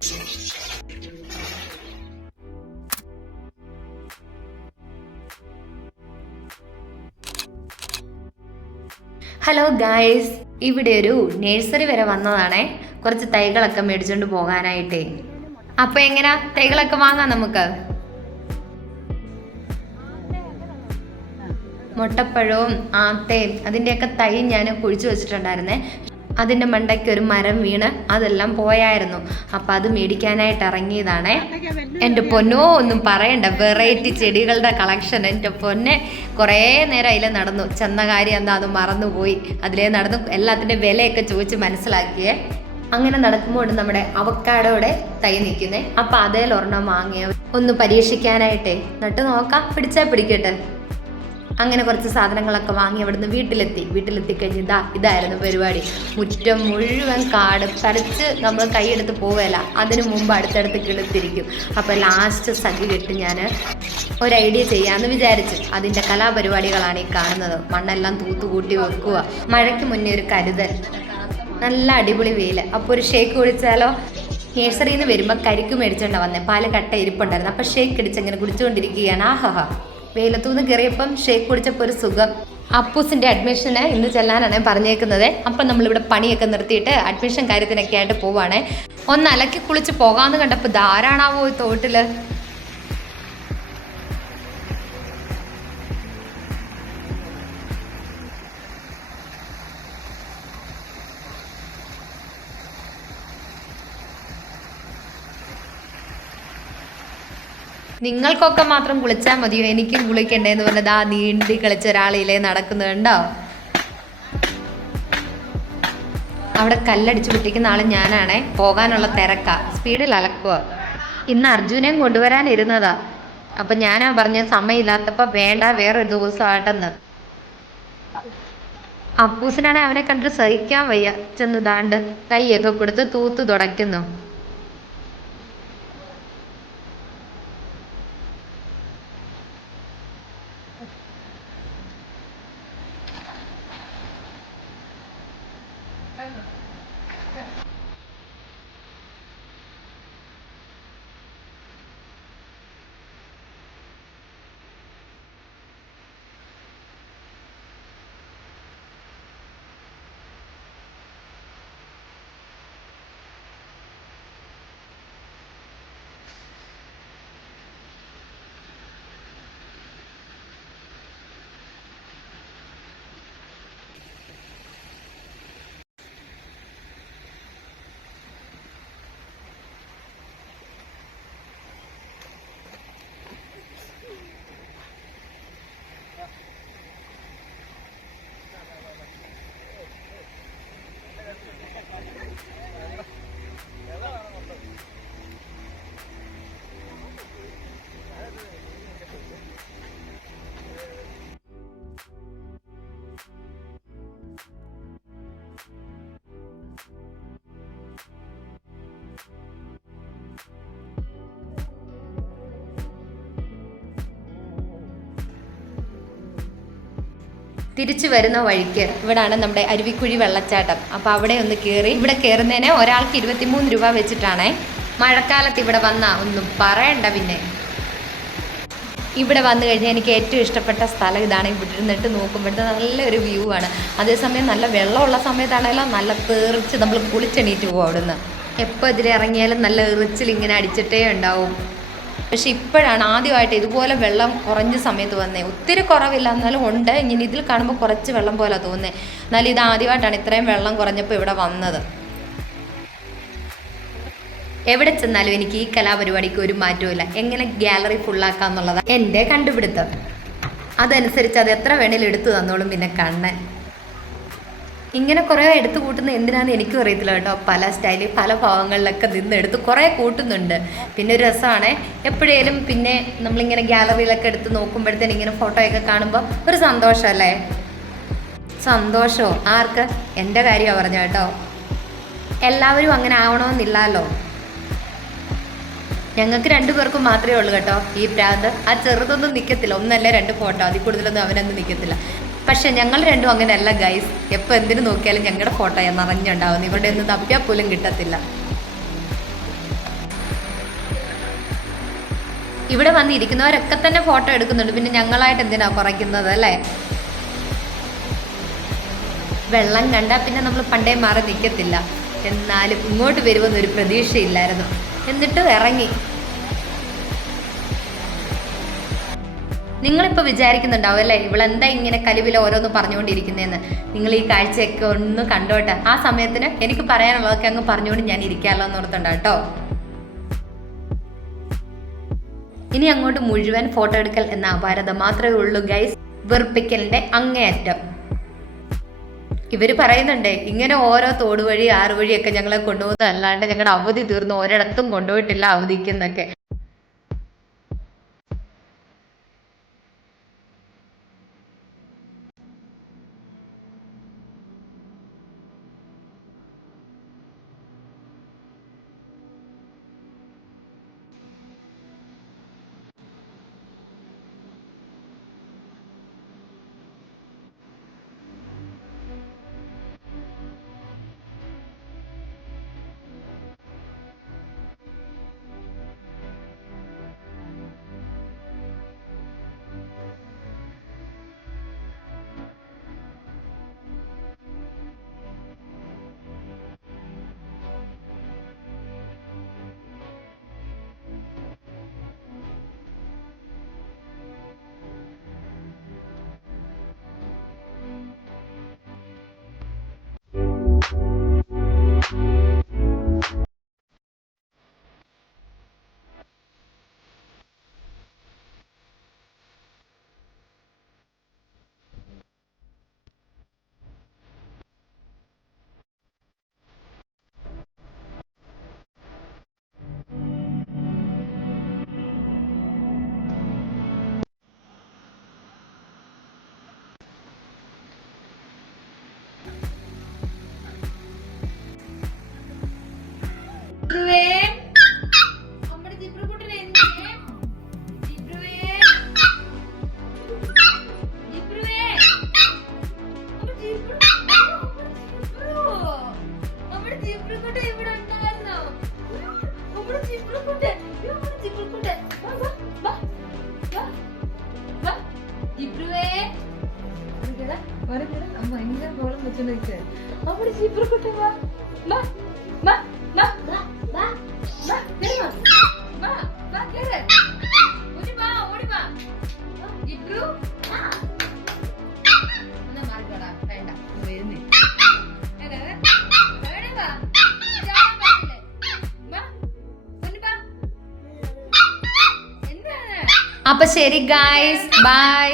Hello guys ഇവിടെ ഒരു nursery വരെ വന്നതാണേ. കുറച്ച് തൈകളൊക്കെ മേടിച്ചോണ്ട് പോകാനായിട്ടേ. അപ്പൊ എങ്ങനാ? തൈകളൊക്കെ വാങ്ങാം നമുക്ക്. മുട്ടപ്പഴവും ആത്തയും അതിന്റെയൊക്കെ തൈ ഞാൻ കുഴിച്ചു വെച്ചിട്ടുണ്ടായിരുന്നേ. അതിന്റെ മണ്ടയ്ക്ക് ഒരു മരം വീണ് അതെല്ലാം പോയായിരുന്നു. അപ്പം അത് മേടിക്കാനായിട്ട് ഇറങ്ങിയതാണേ. എന്റെ പൊന്നോ ഒന്നും പറയണ്ട. വെറൈറ്റി ചെടികളുടെ കളക്ഷൻ എന്റെ പൊന്നെ കുറേ നേരം അതിലെ നടന്നു. ചെന്ന കാര്യം എന്താ അത് മറന്നുപോയി. അതിലേ നടന്നു എല്ലാത്തിന്റെ വിലയൊക്കെ ചോദിച്ച് മനസ്സിലാക്കിയേ. അങ്ങനെ നടക്കുമ്പോൾ നമ്മുടെ അവക്കാടോടെ തൈ നിൽക്കുന്നേ. അപ്പം അതേലൊരെണ്ണം വാങ്ങിയ ഒന്ന് പരീക്ഷിക്കാനായിട്ടേ. നട്ട് നോക്കാം. പിടിച്ചാൽ പിടിക്കട്ടെ. അങ്ങനെ കുറച്ച് സാധനങ്ങളൊക്കെ വാങ്ങി അവിടുന്ന് വീട്ടിലെത്തി. വീട്ടിലെത്തി കഴിഞ്ഞ് ഇതാ ഇതായിരുന്നു പരിപാടി. മുറ്റം മുഴുവൻ കാട് തളിച്ച് നമ്മൾ കൈയെടുത്ത് പോവുകയല്ല അതിനു മുമ്പ് അടുത്തടുത്ത് കിളുത്തിരിക്കും. അപ്പോൾ ലാസ്റ്റ് സഖി കെട്ട് ഞാൻ ഒരു ഐഡിയ ചെയ്യാമെന്ന് വിചാരിച്ചു. അതിന്റെ കലാപരിപാടികളാണ് ഈ കാണുന്നത്. മണ്ണെല്ലാം തൂത്തുകൂട്ടി വെക്കുക മഴയ്ക്ക് മുന്നേ ഒരു കരുതൽ. നല്ല അടിപൊളി വെയിൽ അപ്പോൾ ഒരു ഷേക്ക് കുടിച്ചാലോ? നേഴ്സറിയിൽ നിന്ന് വരുമ്പോൾ കരിക്ക് മേടിച്ചോണ്ടാണ് വന്നത് പാൽ കട്ട ഇരിപ്പുണ്ടായിരുന്നു. അപ്പോൾ ഷേക്ക് അടിച്ച് അങ്ങനെ കുടിച്ചുകൊണ്ടിരിക്കുകയാണ് ആഹഹ വെയിലത്തുനിന്ന് കയറിയപ്പം ഷേക്ക് കുടിച്ചപ്പോൾ ഒരു സുഖം. അപ്പൂസിന്റെ അഡ്മിഷന് ഇന്ന് ചെല്ലാനാണ് പറഞ്ഞേക്കുന്നത്. അപ്പം നമ്മളിവിടെ പണിയൊക്കെ നിർത്തിയിട്ട് അഡ്മിഷൻ കാര്യത്തിനൊക്കെ ആയിട്ട് പോവാണേ. ഒന്ന് അലക്കി കുളിച്ച് പോകാമെന്ന് കണ്ടപ്പോൾ ധാരാണാവോ ഈ നിങ്ങൾക്കൊക്കെ മാത്രം കുളിച്ചാൽ മതിയോ? എനിക്കും കുളിക്കണ്ടേന്ന് പറഞ്ഞത് ആ നീണ്ടി കളിച്ച ഒരാളിലേ നടക്കുന്നുണ്ടോ അവിടെ കല്ലടിച്ച് പൊട്ടിക്കുന്ന ആൾ ഞാനാണേ. പോകാനുള്ള തിരക്ക. സ്പീഡിൽ അലക്കുക ഇന്ന് അർജുനെയും കൊണ്ടുവരാനിരുന്നതാ അപ്പൊ ഞാനാ പറഞ്ഞ സമയമില്ലാത്തപ്പോ വേണ്ട വേറൊരു ദിവസം ആട്ടെന്ന്. അപ്പൂസിനാണെ അവനെ കണ്ടിട്ട് സഹിക്കാൻ വയ്യ. ചെന്ന് ദാണ്ട് കൈയൊക്കെ കൊടുത്ത് തൂത്ത് തുടയ്ക്കുന്നു. はい。തിരിച്ചു വരുന്ന വഴിക്ക്. ഇവിടാണ് നമ്മുടെ അരുവിക്കുഴി വെള്ളച്ചാട്ടം. അപ്പോൾ അവിടെ ഒന്ന് കയറി ഇവിടെ കയറുന്നതിന് ഒരാൾക്ക് ഇരുപത്തിമൂന്ന് രൂപ വെച്ചിട്ടാണേ. മഴക്കാലത്ത് ഇവിടെ വന്ന ഒന്നും പറയണ്ട പിന്നെ. ഇവിടെ വന്നു കഴിഞ്ഞാൽ എനിക്ക് ഏറ്റവും ഇഷ്ടപ്പെട്ട സ്ഥലം ഇതാണ്. ഇവിടെ ഇരുന്നിട്ട് നോക്കുമ്പോഴത്തെ നല്ലൊരു വ്യൂ ആണ്. അതേസമയം നല്ല വെള്ളമുള്ള സമയത്താണെങ്കിലും നല്ല തേറിച്ച് നമ്മൾ കുളിച്ചെണീറ്റ് പോകും അവിടുന്ന്. എപ്പോൾ ഇതിലിറങ്ങിയാലും നല്ല എറിച്ചിൽ ഇങ്ങനെ അടിച്ചിട്ടേ ഉണ്ടാവും. പക്ഷെ ഇപ്പോഴാണ് ആദ്യമായിട്ട് ഇതുപോലെ വെള്ളം കുറഞ്ഞ സമയത്ത് വന്നത് ഒത്തിരി കുറവില്ല എന്നാലും ഉണ്ട്. ഇങ്ങനെ ഇതിൽ കാണുമ്പോൾ കുറച്ച് വെള്ളം പോലെ തോന്നുന്നത് എന്നാലും ഇത് ആദ്യമായിട്ടാണ് ഇത്രയും വെള്ളം കുറഞ്ഞപ്പോൾ ഇവിടെ വന്നത്. എവിടെ ചെന്നാലും എനിക്ക് ഈ കലാപരിപാടിക്ക് ഒരു മാറ്റവും എങ്ങനെ ഗാലറി ഫുള്ളാക്കാം എന്നുള്ളതാണ് എന്റെ കണ്ടുപിടുത്തം. അതനുസരിച്ച് അത് എത്ര വേണേലും എടുത്തു തന്നോളും പിന്നെ കണ്ണൻ. ഇങ്ങനെ കുറേ എടുത്തു കൂട്ടുന്ന എന്തിനാന്ന് എനിക്കും അറിയത്തില്ല കേട്ടോ. പല സ്റ്റൈലിൽ പല ഭാവങ്ങളിലൊക്കെ നിന്ന് എടുത്ത് കുറേ കൂട്ടുന്നുണ്ട്. പിന്നെ ഒരു രസമാണ്. എപ്പോഴേലും പിന്നെ നമ്മളിങ്ങനെ ഗ്യാലറിയിലൊക്കെ എടുത്ത് നോക്കുമ്പോഴത്തേന് ഇങ്ങനെ ഫോട്ടോയൊക്കെ കാണുമ്പോൾ ഒരു സന്തോഷമല്ലേ സന്തോഷമോ ആർക്ക്? എന്റെ കാര്യമാണ് പറഞ്ഞ കേട്ടോ. എല്ലാവരും അങ്ങനെ ആവണമെന്നില്ലല്ലോ ഞങ്ങൾക്ക് രണ്ടു പേർക്കും മാത്രമേ ഉള്ളൂ കേട്ടോ. ഈ പ്രാന്ത്. ആ ചെറുതൊന്നും നിൽക്കത്തില്ല ഒന്നല്ല രണ്ട് ഫോട്ടോ അതിൽ കൂടുതലൊന്നും അവനൊന്നും നിൽക്കത്തില്ല പക്ഷെ ഞങ്ങൾ രണ്ടും അങ്ങനെയല്ല ഗൈസ് എപ്പൊ എന്തിനു നോക്കിയാലും ഞങ്ങളുടെ ഫോട്ടോയെ നിറഞ്ഞുണ്ടാവുന്നു ഇവിടെ ഒന്നും തപ്പിയാൽ പോലും കിട്ടത്തില്ല. ഇവിടെ വന്നിരിക്കുന്നവരൊക്കെ തന്നെ ഫോട്ടോ എടുക്കുന്നുണ്ട്. പിന്നെ ഞങ്ങളായിട്ട് എന്തിനാ കുറയ്ക്കുന്നത് അല്ലെ? വെള്ളം കണ്ടാൽ പിന്നെ നമ്മൾ പണ്ടേ മാറി നിൽക്കത്തില്ല എന്നാലും ഇങ്ങോട്ട് വരുമെന്നൊരു പ്രതീക്ഷയില്ലായിരുന്നു. എന്നിട്ടും ഇറങ്ങി. നിങ്ങളിപ്പോൾ വിചാരിക്കുന്നുണ്ടാവും അല്ലേ? ഇവളെന്താ ഇങ്ങനെ കലിവില ഓരോന്ന് പറഞ്ഞുകൊണ്ടിരിക്കുന്നതെന്ന് നിങ്ങൾ ഈ കാഴ്ചയൊക്കെ ഒന്ന് കണ്ടോട്ടെ. ആ സമയത്തിന് എനിക്ക് പറയാനുള്ളതൊക്കെ അങ്ങ് പറഞ്ഞുകൊണ്ട് ഞാൻ ഇരിക്കാമല്ലോ എന്ന് ഓർത്തുണ്ട് കേട്ടോ. ഇനി അങ്ങോട്ട് മുഴുവൻ ഫോട്ടോ എടുക്കൽ എന്ന അപാരത മാത്രമേ ഉള്ളൂ ഗൈസ് വെറുപ്പിക്കലിന്റെ അങ്ങേയറ്റം. ഇവർ പറയുന്നുണ്ടേ ഇങ്ങനെ ഓരോ തോട് വഴി ആറ് ഞങ്ങളെ കൊണ്ടുപോകുന്നത് അല്ലാണ്ട് ഞങ്ങളുടെ അവധി തീർന്നു ഒരിടത്തും കൊണ്ടുപോയിട്ടില്ല അവധിക്കുന്നൊക്കെ. ஜிப்ருவே வருகிற நம்ம எங்க போலும் வச்சுருக்கு அப்படி ஜிப்ரு குட்டவா மா மா மா மா மா மா தெரியுமா மா மா கேரு ஓடி வா ஓடி வா ஜிப்ரு என்ன மாறுடா வேண்டாம். வேணும் അപ്പൊ ശരി ഗായ്സ് ബൈ